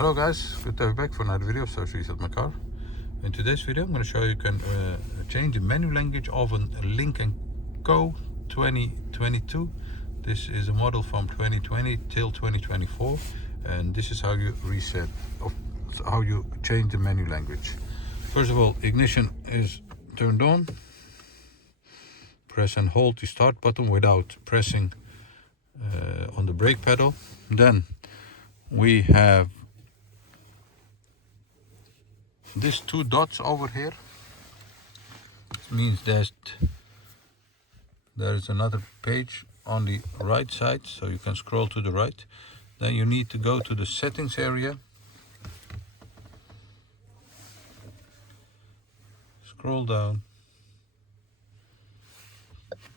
Hello guys, good to have you back for another video of Search Reset My Car. In today's video I'm going to show you can change the menu language of a Lynk & Co 2022. This is a model from 2020 till 2024, and this is how you reset, how you change the menu language. First of all, ignition is turned on. Press and hold the start button without pressing on the brake pedal. Then we have these two dots over here. This means that there is another page on the right side, so you can scroll to the right. Then you need to go to the settings area, scroll down,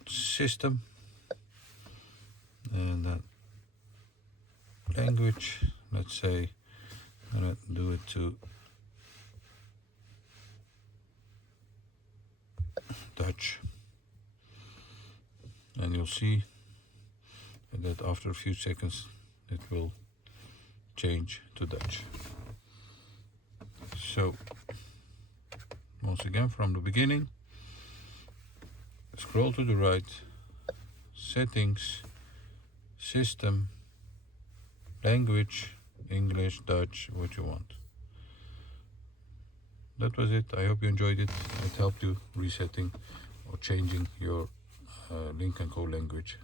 system, and then language. Let's say I'm gonna do it to Dutch, and you'll see that after a few seconds it will change to Dutch. So once again, from the beginning, scroll to the right, settings, system, language, English, Dutch, what you want. That was it. I hope you enjoyed it. It helped you resetting or changing your Lynk & Co language.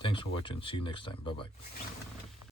Thanks for watching. See you next time. Bye bye.